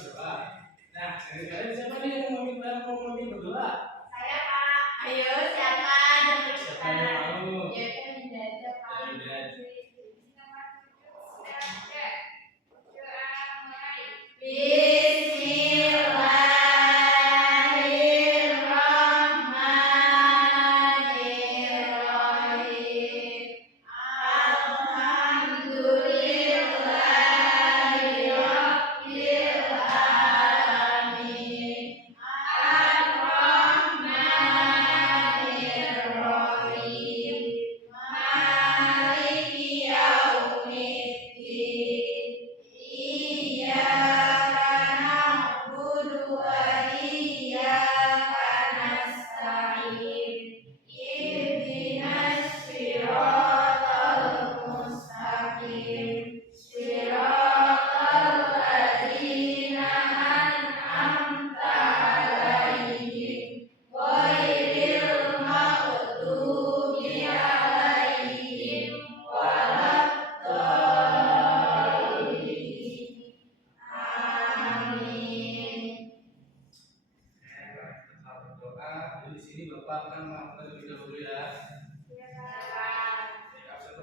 berdoa. Nah, dari kalian siapa nih yang mau memimpin berdoa? Saya, Pak. Ayo, siapa yang berdoa? Siapa yang mau? Ya, kan mendadak, Pak.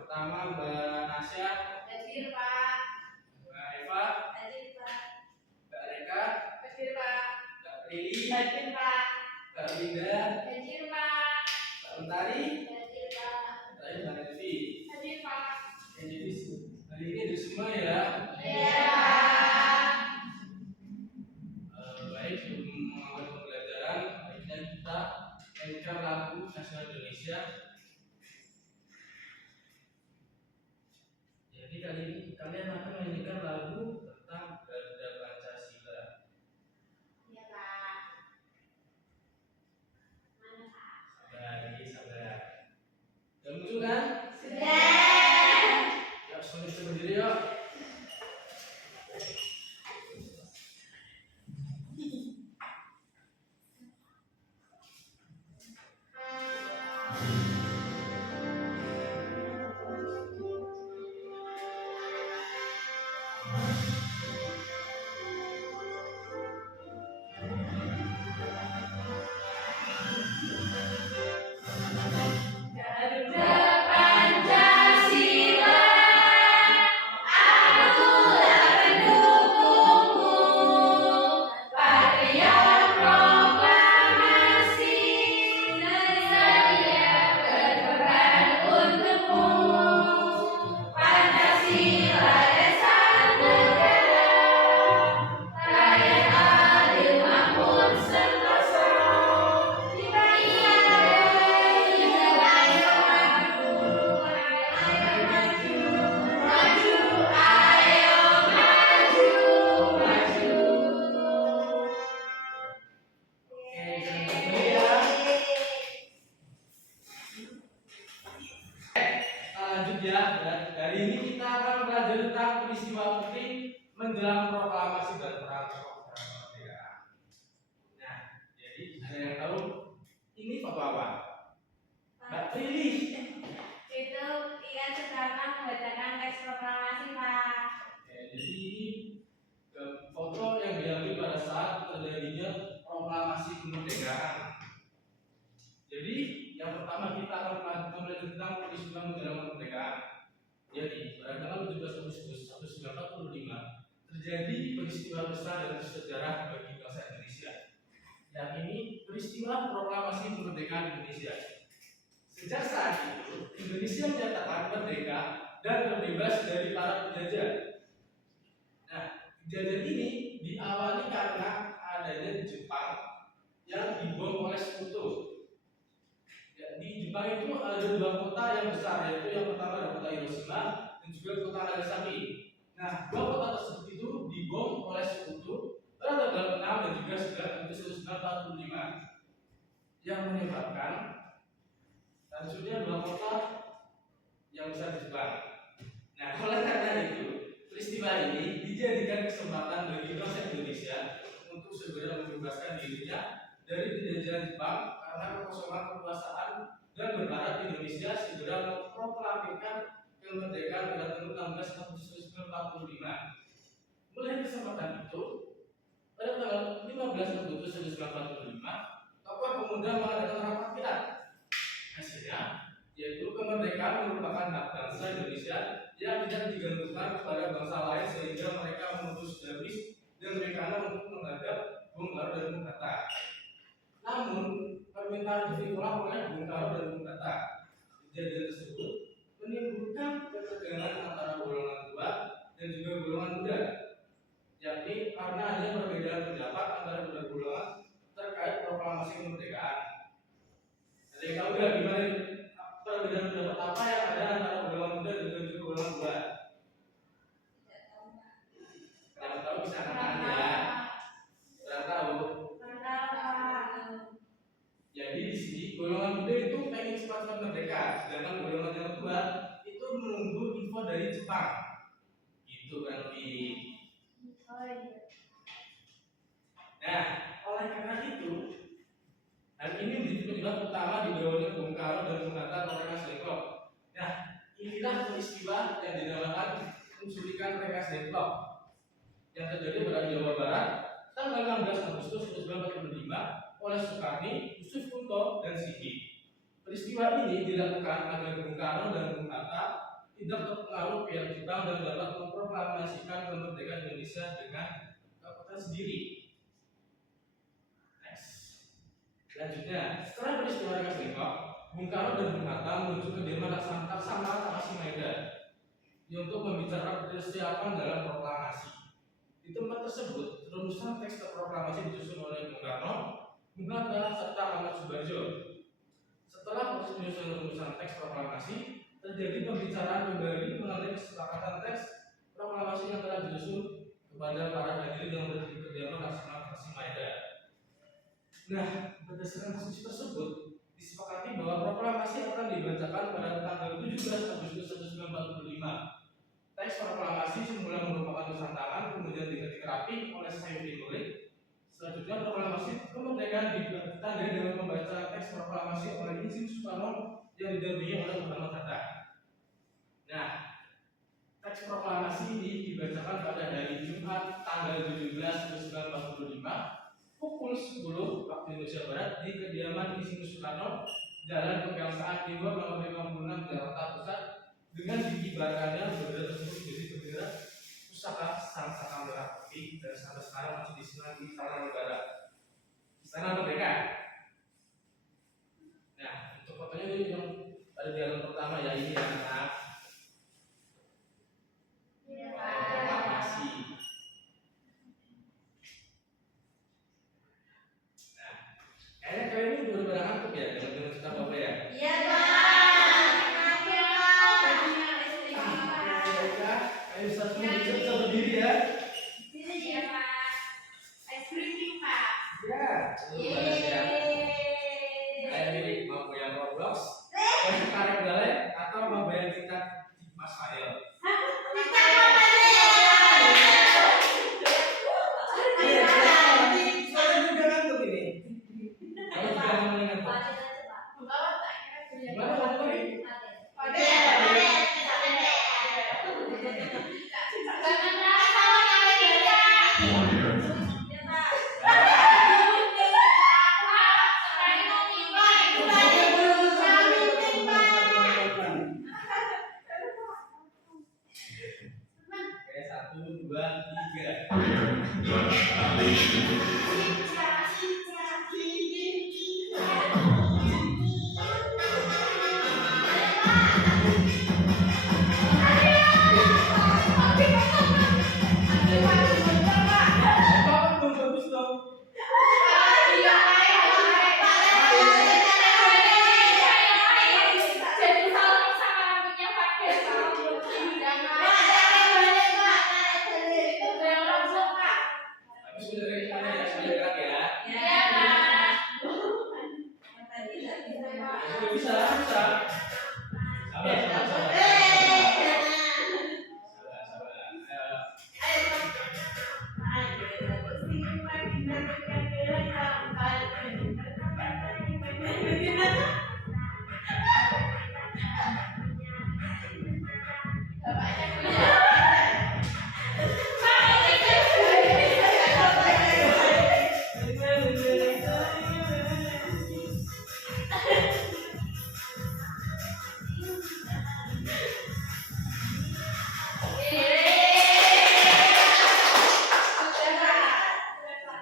Pertama Mbak Nasya, Hadir, Pak. Mbak Eva, Hadir, Pak. Mbak Reka, Hadir, Pak. Mbak Prilly, Hadir, Pak. Mbak Linda, Hadir, Pak. Mbak Mentari, Hadir, Pak. Mbak Devi. Hadir, Pak. Jadi hari ini ada semua ya. Iya. Baik, sebelum mengawali pembelajaran, baiknya kita nyanyikan lagu nasional Indonesia. Jadi kali ini kalian akan menyanyikan lagu tentang Garuda Pancasila. Iya, Pak. Mana, Pak? Sabar. Sudah muncul kan? Sudah. Yuk, semuanya berdiri yuk. Garuda Pancasila, akulah pendukungmu, patriot proklamasi, saya berkorban untukmu. Pancasila dasar negara, rakyat adil makmur sentosa. Lanjut ya, dari ini kita akan belajar tentang peristiwa penting menjelang proklamasi dan perang kemerdekaan. Nah, jadi ada yang tahu ini foto apa? Mbak Prilly. Itu Ian Sudarman membacakan teks proklamasi, Pak. Jadi ini foto yang diambil pada saat terjadinya proklamasi kemerdekaan. Jadi yang pertama kita akan belajar tentang peristiwa menjelang kemerdekaan. Jadi pada tanggal 17 Agustus 1945 terjadi peristiwa besar dan bersejarah bagi bangsa Indonesia. Yang ini peristiwa proklamasi kemerdekaan Indonesia. Sejak saat itu Indonesia menyatakan merdeka dan terbebas dari para penjajah. Nah, kejadian ini diawali karena adanya Jepang yang dibom oleh Sekutu. Di Jepang itu ada dua kota yang besar, yaitu yang pertama ada kota Hiroshima dan juga kota Nagasaki. Nah, dua kota tersebut itu dibom oleh Sekutu pada tanggal 6 dan juga 9 Agustus 1945 yang menyebabkan hancurnya dua kota yang besar di Jepang. Nah, oleh karena itu peristiwa ini dijadikan kesempatan bagi bangsa Indonesia untuk segera membebaskan dirinya dari penjajahan Jepang karena kekosongan kekuasaan dan berharap Indonesia segera memproklamirkan kemerdekaan pada tahun 16 Agustus 1945. Mulai kesempatan itu, 15 Agustus 1945, tokoh pemuda mengadakan rapat pilar. Hasilnya, yaitu kemerdekaan merupakan hak bangsa Indonesia yang tidak digantungkan kepada bangsa lain sehingga mereka memutus Darwis dan Bung untuk menghadap Bung Karno dan Bung Hatta. Namun, permintaan itu ditolak oleh Bung Karno dan Bung Hatta. Kejadian tersebut menimbulkan ketegangan antara golongan tua dan juga golongan muda, yakni karena ada perbedaan pendapat antara kedua golongan terkait proklamasi kemerdekaan. Ada yang tahu nggak gimana perbedaan pendapat apa yang ada antara golongan muda dan juga golongan tua? Yang tahu bisa angkat ya. Yang tahu? Jadi di sini golongan muda itu pengen cepat-cepat merdeka, sedangkan golongan yang tua itu menunggu info dari Jepang. Gitu kan, Pi. Nah, oleh karena itu, hal ini menjadi penyebab utama dibawanya Bung Karno dan Bung Hatta ke Rengas Dengklok. Nah, inilah peristiwa yang dinamakan penculikan Rengas Dengklok yang terjadi pada Jawa Barat tanggal 16 Agustus 1945 oleh Soekarni, Yusuf Kunto, dan Sigi. Peristiwa ini dilakukan agar Bung Karno dan Bung Hatta tidak terpengaruh pihak Jepang dan dapat memproklamasikan kemerdekaan Indonesia dengan kekuatan sendiri. Selanjutnya, setelah peristiwa Rengas Dengklok, Bung Karno dan Bung Hatta menuju ke Kediaman Laksamana Takasimaeda untuk membicarakan persiapan dalam proklamasi. Di tempat tersebut, rumusan teks proklamasi disusun oleh Bung Karno, Bung Hatta, serta Ahmad Subarjo. Setelah proses penyusunan rumusan teks proklamasi, terjadi pembicaraan kembali mengenai kesepakatan teks proklamasi yang telah disusun kepada para hadirin yang berada di Kediaman Laksamana Takasimaeda. Nah, berdasarkan diskusi tersebut, disepakati bahwa proklamasi akan dibacakan pada tanggal 17 Agustus 1945. Teks proklamasi semula merupakan tulisan tangan, kemudian diketik rapi oleh Sayuti Nuril. Selanjutnya, proklamasi kemerdekaan ditandai dengan pembacaan teks proklamasi oleh Insinyur Soekarno yang didampingi oleh Muhammad Hatta. Nah, teks proklamasi ini dibacakan pada hari Jumat tanggal 17 Agustus 1945 pukul 10 waktu Indonesia Barat di kediaman Insinyur Soekarno, Jalan Kebangsaan Timur nomor 56 Jakarta Pusat, dengan dikibarkannya bendera tersebut menjadi bendera pusaka Sang Saka Merah Putih dan sampai sekarang masih disimpan di Istana Negara, Istana Merdeka. Nah, untuk fotonya ini yang pada diagram pertama ya, ini ya anak. Proklamasi. Nah, kayaknya kalian ini udah pada ngantuk ya dengan cerita Bapak ya? Iya, Pak. Ayo satu bisa berdiri ya. Iya, Pak. Ice cream, Pak. Ya, luar biasa. Ayo ini mau goyang Roblox, mau tarik balik atau mau bayar tiket Mas Fadil? Saya juga ngantuk ini. Kamu juga mau ngantuk? Gimana kamu tadi? Oke, 1, 2, 3. Bapak belum bagus dong. Tapi sudah dari mana ya? Sudah gerak ya? Sudah bisa, bisa. Sabar, sabar, sabar. Sabar, sabar.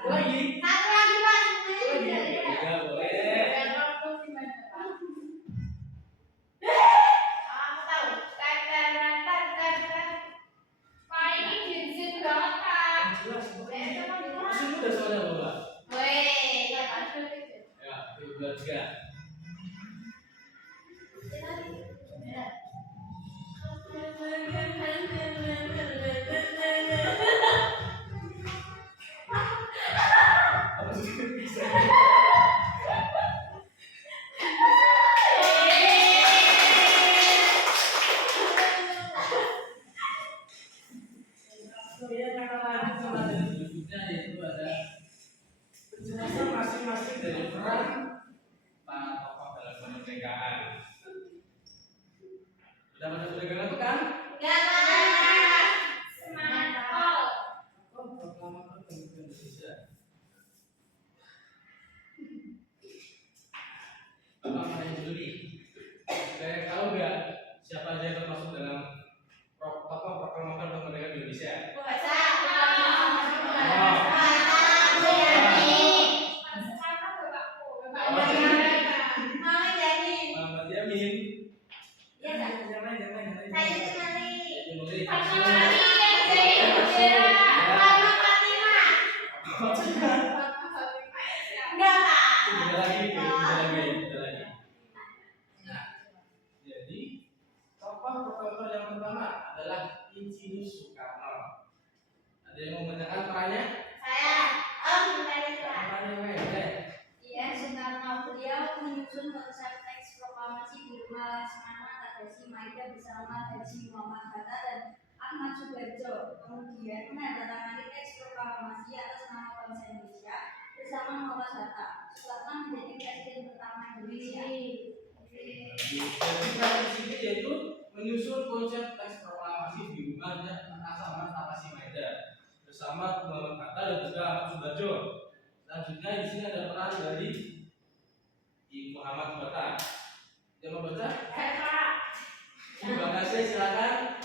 lagi. Satu lagi Pak. Lagi. Ya boleh. Aku tahu. Pak ini bensin banget Pak. Jelas. Masih muda soalnya Bapak. Weh, ya Pak. Ya, dua tiga. Apa sih bisa? Kemudian kata lanjut sama dari berikutnya yaitu ada penjelasan masing-masing dari peran para tokoh dalam kemerdekaan. Sudah pada kemerdekaan itu kan? Enggak Pak. Semangat Pak. Oh, proklamator kemerdekaan Indonesia. Bapak mau nanya dulu nih. Saya tahu nggak siapa aja yang termasuk dalam tokoh proklamator kemerdekaan Indonesia? Muhammad Yamin. Udah lagi. Nah, jadi tokoh proklamator yang pertama adalah Insinyur Soekarno. Ada yang mau membacakan perannya? Perannya pendek. Beliau menyusun konsep teks proklamasi di rumah Laksamana Tagasi Maida bersama Haji Muhammad Hatta dan Ahmad Subarjo. Kemudian menandatangani teks proklamasi atas nama bangsa Indonesia bersama Muhammad Hatta. Soekarno menjadi presiden pertama Indonesia. Jadi peran di sini yaitu menyusun konsep teks proklamasi di rumah Laksamana Tagasi Maida bersama Muhammad Hatta dan juga Ahmad Subarjo. Selanjutnya di sini ada peran dari Muhammad Hatta. Yang membaca? Terima kasih, silakan.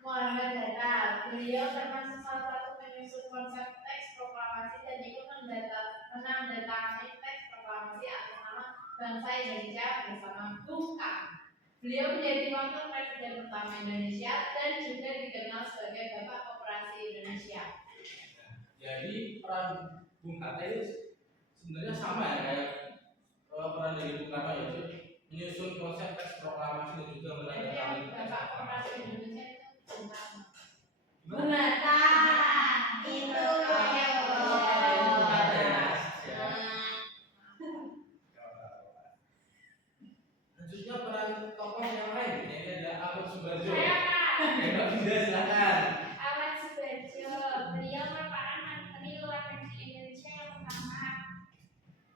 Muhammad Hatta, beliau termasuk salah satu penyusun konsep teks proklamasi dan ikut menandatangani teks proklamasi atas nama bangsa Indonesia bersama Bung Karno. Beliau menjadi wakil presiden pertama Indonesia dan juga dikenal sebagai Bapak Koperasi Indonesia. Jadi peran Bung Hatta ini sebenarnya sama ya kayak peran dari Bung Karno, yaitu menyusun konsep teks proklamasi dan juga Jadi menandatangani yang teks Bapak proklamasi. Koperasi Indonesia itu Bung Karno. Gimana? Selanjutnya peran tokoh yang lain, yaitu ada Ahmad Subarjo. Mbak Dinda, silakan. Ahmad Subarjo, beliau merupakan Menteri Luar Negeri Indonesia yang pertama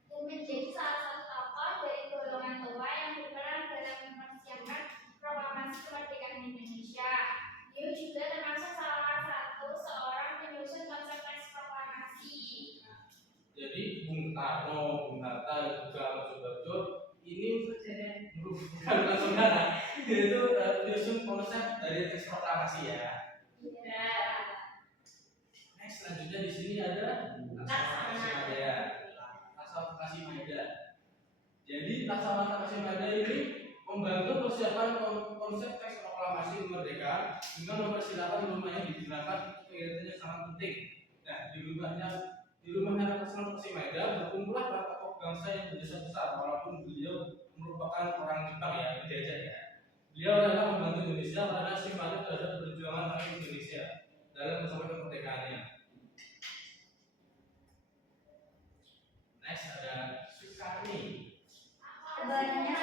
dan menjadi salah satu tokoh dari golongan tua yang berperan dalam mempersiapkan proklamasi kemerdekaan Indonesia. Dia juga termasuk salah satu seorang penyusun konsep teks proklamasi. Jadi Bung Karno, Bung Hatta, dan juga Ahmad Subarjo ini bukan saudara, yaitu menyusun konsep dari teks proklamasi ya. Next, selanjutnya di sini ada Laksamana Maida. Jadi Laksamana Maida ini membantu persiapan konsep teks proklamasi kemerdekaan dengan mempersilahkan rumah yang digunakan kegiatannya sangat penting. Nah, di rumahnya Laksamana Maida berkumpullah para tokoh bangsa yang berjasa besar, walaupun beliau merupakan orang Jepang ya, penjajah ya. Beliau adalah membantu Indonesia karena simpatik terhadap perjuangan rakyat Indonesia dalam mencapai kemerdekaannya. Next ada Soekarni. Itu adiknya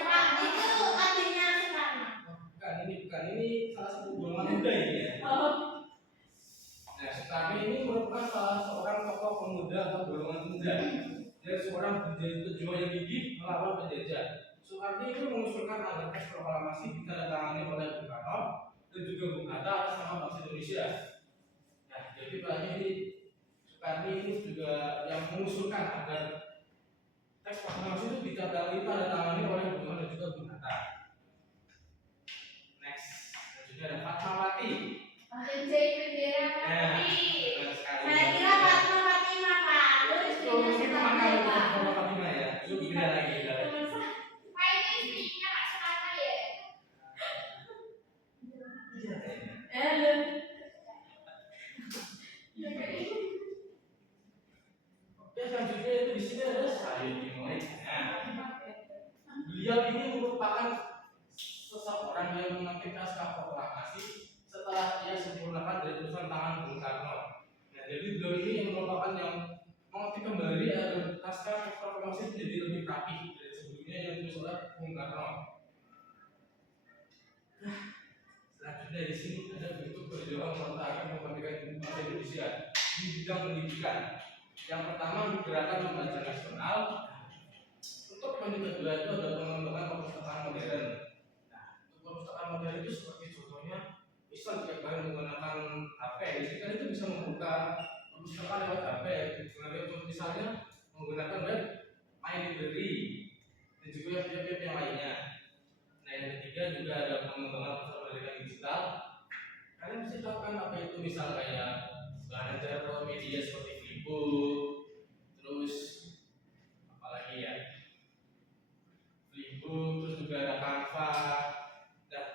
Soekarno. Bukan ini salah satu golongan muda ini ya. Nah, Soekarni ini merupakan salah seorang tokoh pemuda atau golongan muda. Dia seorang pejuang yang gigih melawan penjajah. Soekarni itu mengusulkan agar teks proklamasi ditandatangani oleh Bung Karno dan juga Bung Hatta atas nama bangsa Indonesia. Nah, jadi perannya ini Soekarni ini juga yang mengusulkan agar teks proklamasi itu ditandatangani oleh Bung Karno dan juga Bung Hatta. Next, selanjutnya ada Fatmawati. Menjadi bendera putih. Benar sekali. Saya kira Fatma Fatimah Pak. Soekarno. Nah, selanjutnya di sini ada bentuk perjuangan mempertahankan kemerdekaan bangsa Indonesia di bidang pendidikan. Yang pertama gerakan membaca nasional. Untuk poin kedua itu ada pengembangan perpustakaan modern. Nah, untuk perpustakaan modern itu seperti contohnya, misal jika kalian menggunakan HP, jadi kalian itu bisa membuka perpustakaan lewat HP. Misalnya menggunakan web My Library dan juga web-web yang lainnya. Nah, yang ketiga juga ada pengembangan pendidikan digital. Kalian bisa tahu kan apa itu, misal kayak bahan ajar media seperti Flipbook, terus apalagi ya, Flipbook, terus juga ada Canva. Nah,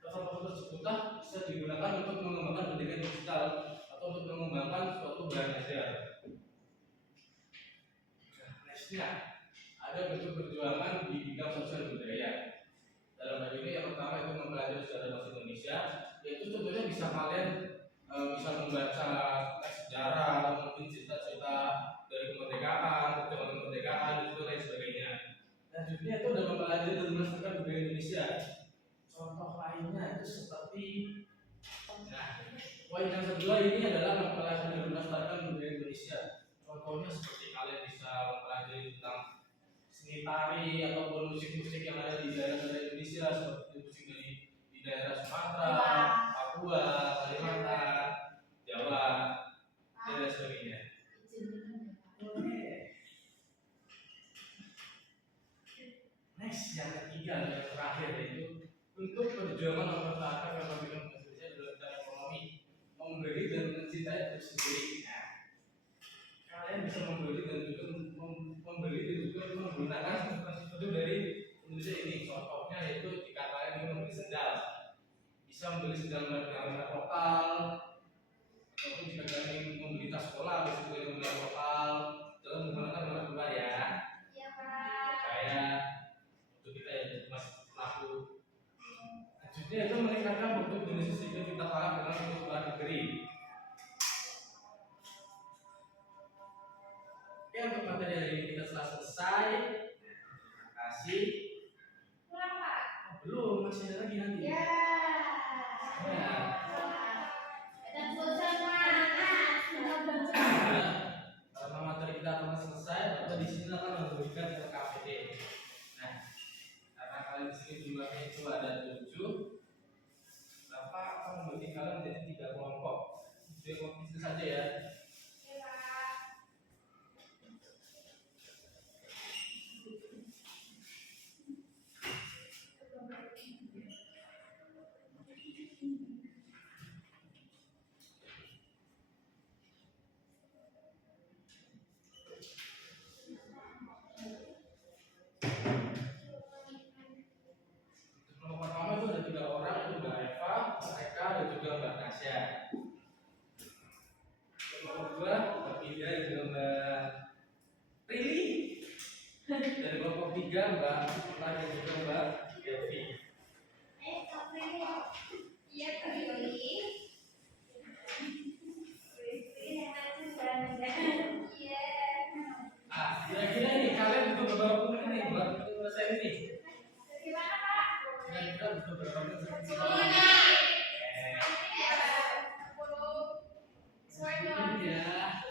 platform tersebut bisa digunakan untuk mengembangkan pendidikan digital atau untuk mengembangkan suatu bahan ajar. Nah, nextnya ada bentuk perjuangan di bidang sosial budaya. Dalam hal ini yang pertama itu mempelajari sejarah bangsa Indonesia, yaitu contohnya bisa kalian bisa membaca teks sejarah atau mungkin cerita-cerita dari kemerdekaan, perjuangan kemerdekaan dan juga lain sebagainya. Dan juga itu dalam mempelajari dan melestarikan budaya Indonesia. Contoh lainnya itu seperti, nah, poin yang kedua ini adalah mempelajari dan melestarikan budaya Indonesia. Contohnya seperti kalian bisa mempelajari tentang seni tari ataupun musik-musik yang ada di daerah-daerah Indonesia, seperti musik di daerah Sumatera, Papua, Kalimantan, Jawa, dan lain sebagainya. Next, yang ketiga dan yang terakhir yaitu untuk perjuangan mempertahankan kemerdekaan Indonesia dalam bidang ekonomi, membeli dan mencintai diri sendiri. Nah, kalian bisa membeli dan juga menggunakan produk dari Indonesia ini. Contohnya yaitu jika kalian ingin membeli sendal, bisa membeli sendal merek lokal, ataupun jika kalian ingin membeli tas sekolah, bisa juga membeli lokal. Jangan menggunakan merek luar ya. Iya, Pak. Supaya untuk kita ya masih pelaku. Selanjutnya itu meningkatkan produk Indonesia sehingga kita kalah dengan produk luar negeri. Oke, untuk materi hari ini kita telah selesai. Terima kasih. Pulang, Pak. Belum, masih ada lagi nanti. Ya. Ya. Dan bosan mana? Sudah bosan. Karena materi kita telah selesai, maka di sini akan memberikan KPD. Nah, karena kalian di sini jumlahnya itu ada 7, Bapak akan membagi kalian menjadi 3 kelompok. Itu saja ya. Ya, Pak. Kelompok pertama itu ada 3 orang, itu Mbak Eva, Mbak Eka, dan juga Mbak Nasya. Kelompok kedua Mbak Ida dan juga Mbak Prilly. Dan kelompok 3 Mbak Eva dan juga Mbak Devi. Iya, Kak Yoli. Iya. Ah, kira-kira nih kalian butuh berapa menit nih buat selesai ini? Gimana, Pak? Kira-kira butuh berapa menit? 10 menit. Ini ya.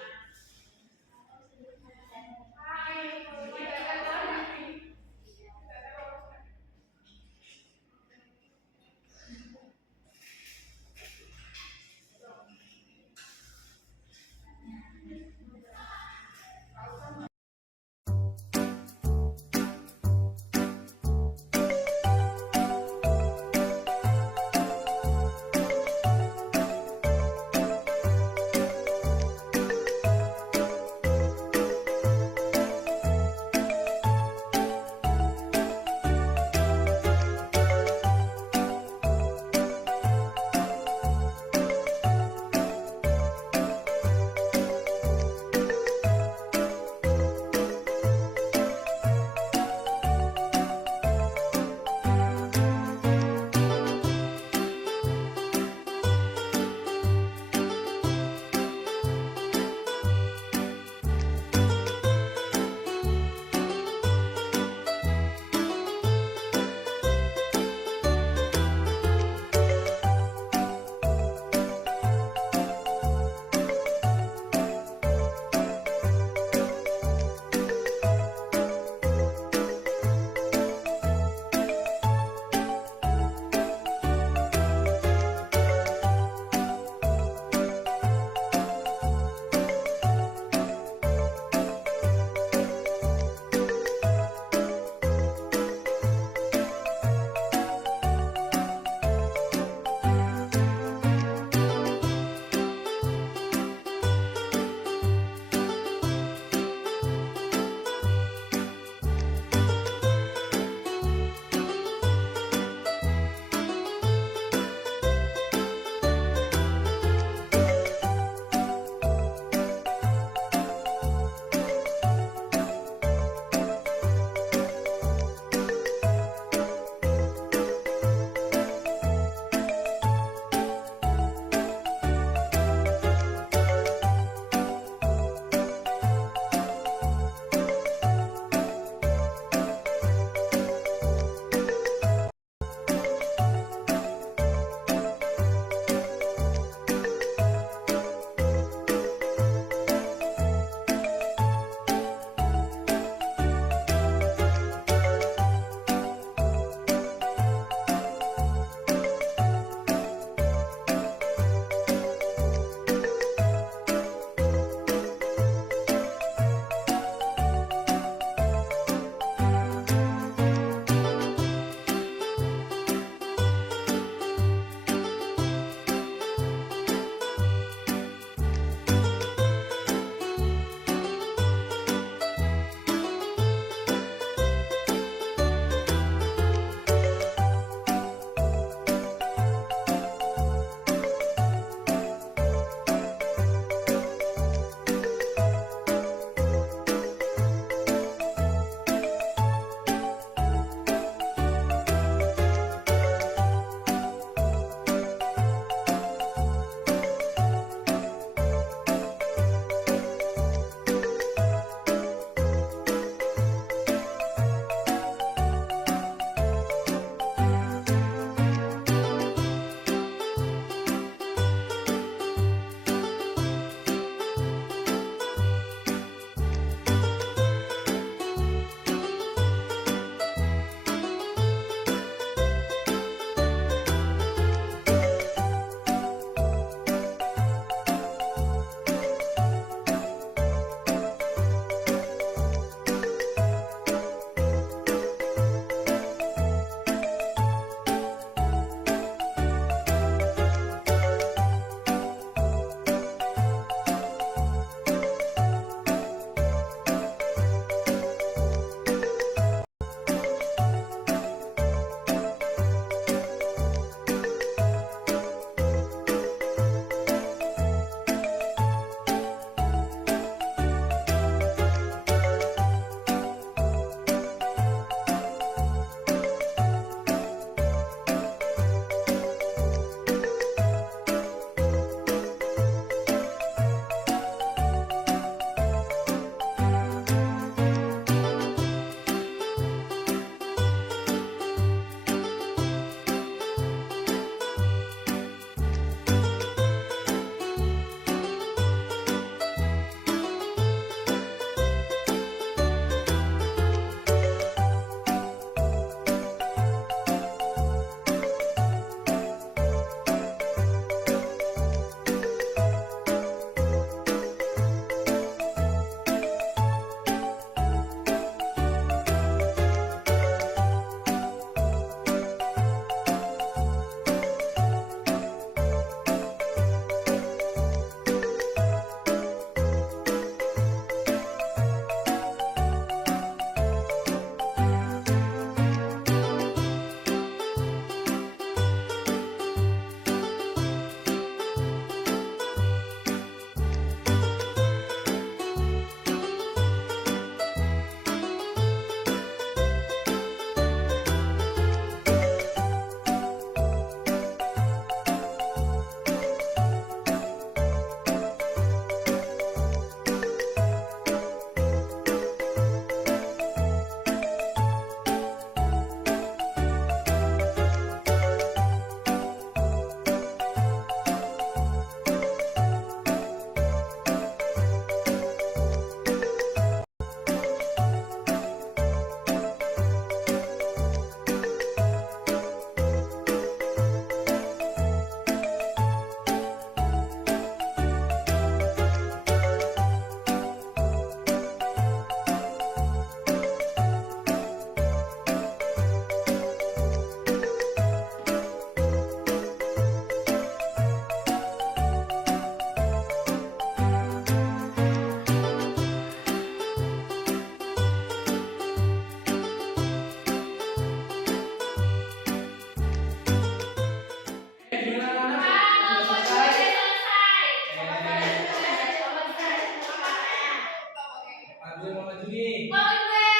Gue mau maju nih. Mau gue.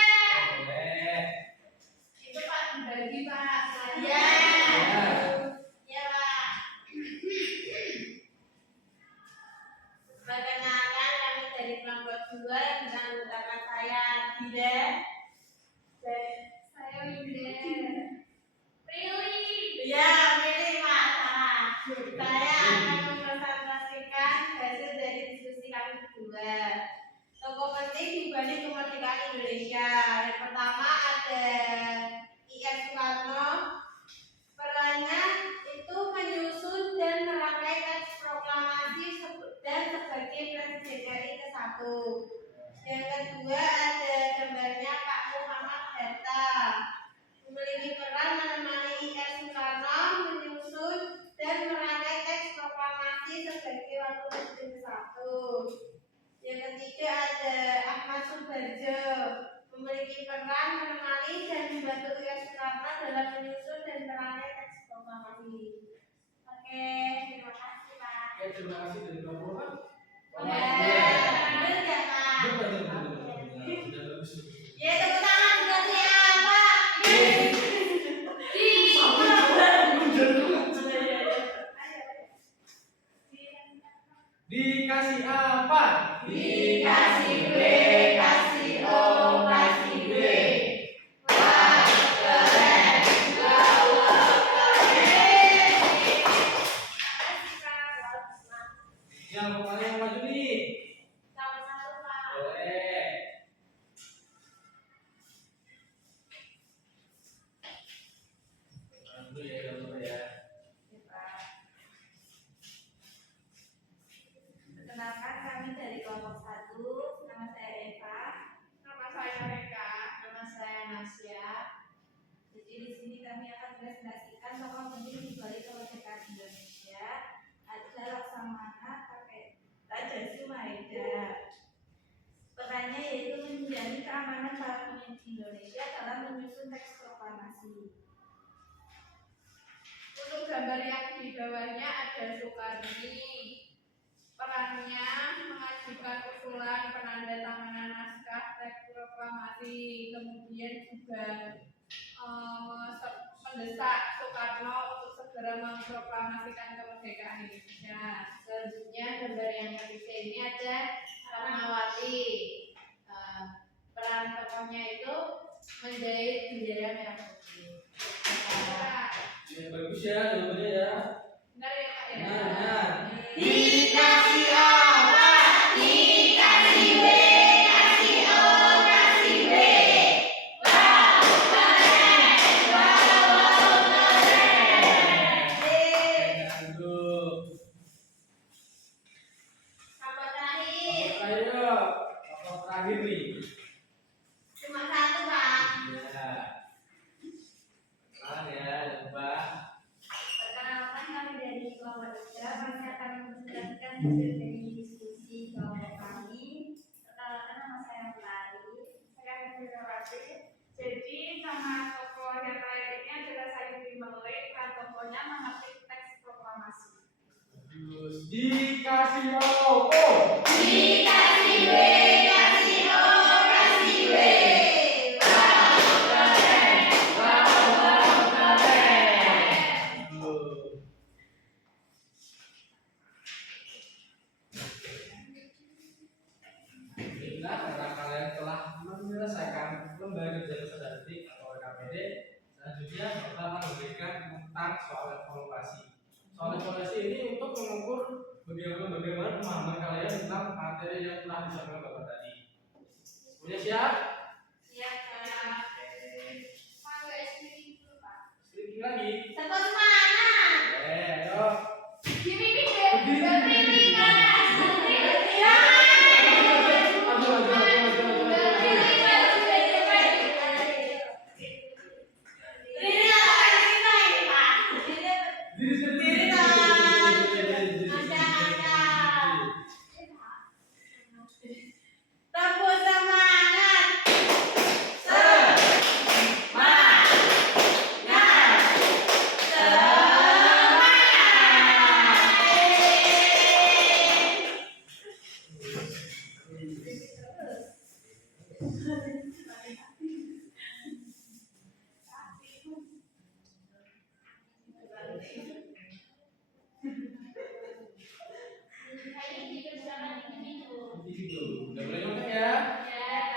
Boleh. Itu Pak dibagi Pak. Ya. Ya Pak. Perkenalkan kami dari kelompok 2 yang dengan utama saya Dida. Saya Winda. Prilly. Ya, pilih Pak. Saya akan mempresentasikan hasil dari diskusi kami berdua. Tokoh penting di balik kemerdekaan Indonesia. Yang pertama ada I.R. Soekarno. Perannya itu menyusun dan merangkai teks proklamasi dan sebagai Presiden RI ke-1. Yang kedua ada gambarnya Pak Muhammad Hatta. Memiliki peran menemani I.R. Soekarno menyusun dan merangkai teks proklamasi sebagai wakil presiden ke-1. Yang ketiga ada Ahmad Subarjo, memiliki peran menemani dan membantu I.R. Soekarno dalam menyusun dan merangkai teks proklamasi. Oke, terima kasih Pak. Oke, terima kasih dari kelompok kan. Benar nggak Pak? Sudah bagus. Ya, tepuk tangan buat siapa? Dikasih apa? Dikasih B, kasih O, kasih B. Wah, keren. Yang kemarin yang maju nih. Sama-sama Pak. Boleh. Dulu ya, dulu ya. Perkenalkan kami dari kelompok 1. Nama saya Eva. Nama saya Reka. Nama saya Nasya. Jadi di sini kami akan presentasikan tokoh penting di balik kemerdekaan Indonesia adalah Laksamana Raja Sumaida. Perannya yaitu menjamin keamanan para pemimpin Indonesia dalam menyusun teks proklamasi. Untuk gambar yang di bawahnya ada Soekarni. Perannya mengajukan usulan penandatanganan naskah teks proklamasi, kemudian juga mendesak Soekarno untuk segera memproklamasikan kemerdekaan Indonesia. Selanjutnya gambar yang ketiga ini ada Fatmawati. Peran tokohnya itu menjahit bendera merah putih. Ya, bagus ya, jawabannya ya. Benar ya Pak ya? Nah. Dikasih apa? Dikasih B, kasih O, kasih B. Wow, keren. Wow, keren. Aduh. Apa terakhir? Ayo, apa terakhir nih? Cuma satu Pak. Ya. Tahan ya, coba. Perkenalkan kami dari kelompok 3. Kami akan menjelaskan hasil dari diskusi kelompok kami. Perkenalkan nama saya Melari. Saya Indrawati. Jadi nama tokoh yang terakhir ini adalah Sayuri Malik dan tokohnya mengetik teks proklamasi. Terus dikasih apa? Dikasih B, kasih O, kasih B. Wow, keren. Wow, keren. Aduh. Baiklah, karena kalian telah menyelesaikan lembaga kerja peserta didik atau LKPD, selanjutnya Bapak akan memberikan tentang soal evaluasi. Soal evaluasi ini untuk mengukur bagaimana pemahaman kalian tentang materi yang telah disampaikan Bapak tadi. Punya siap? Ya, Pak. Mangga istri dulu Pak. Sedikit lagi. Tepuk semangat. Ayo. Gini deh. Prilly Pak. Ya. Maju, maju, maju, maju, maju, maju. Ini apa kita ini Pak? Diri sendiri. Diri dong. Diri. Tepuk semangat. Ayo dikerjakan individu. Individu. Udah boleh nyontek ya? Ya.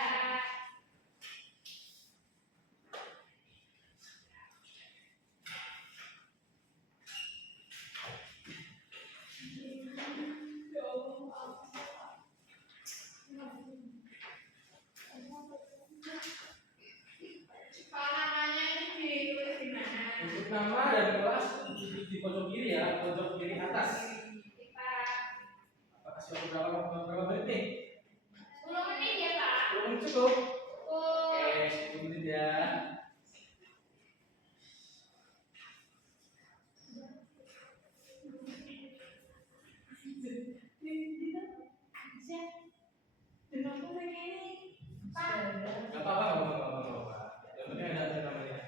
Kalau namanya ini ditulis di mana? Untuk nama dan kelas di pojok kiri ya, pojok kiri atas. Kita Apa kasih waktu berapa menit nih? 10 menit ya, Pak. 10 menit cukup? Oh. Oke, 10 menit ya. Gak apa-apa, gak apa-apa. Yang penting ada namanya.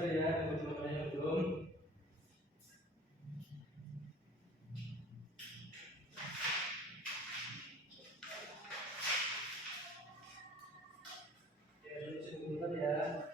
Sabar ya, teman-teman yang belum. Ya, sebentar ya.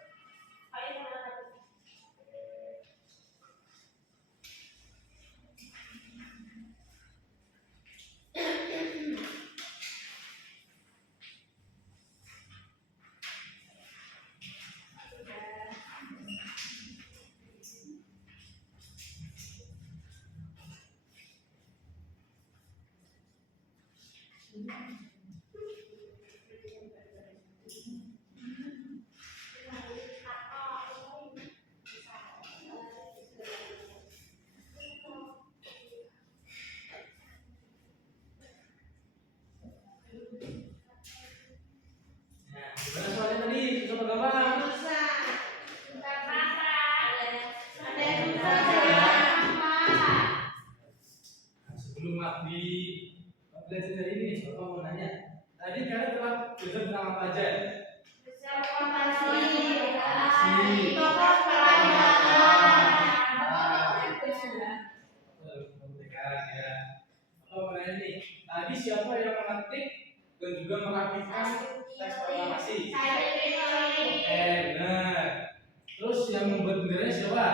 Nah, gimana soalnya tadi? Susah apa gampang? Sebelum di belajar dari ini, Bapak mau nanya. Tadi kalian telah belajar tentang apa aja? Bapak mau nanya nih. Tadi siapa yang mengetik dan juga merapikan teks proklamasi? Benar. Terus yang membuat benderanya siapa?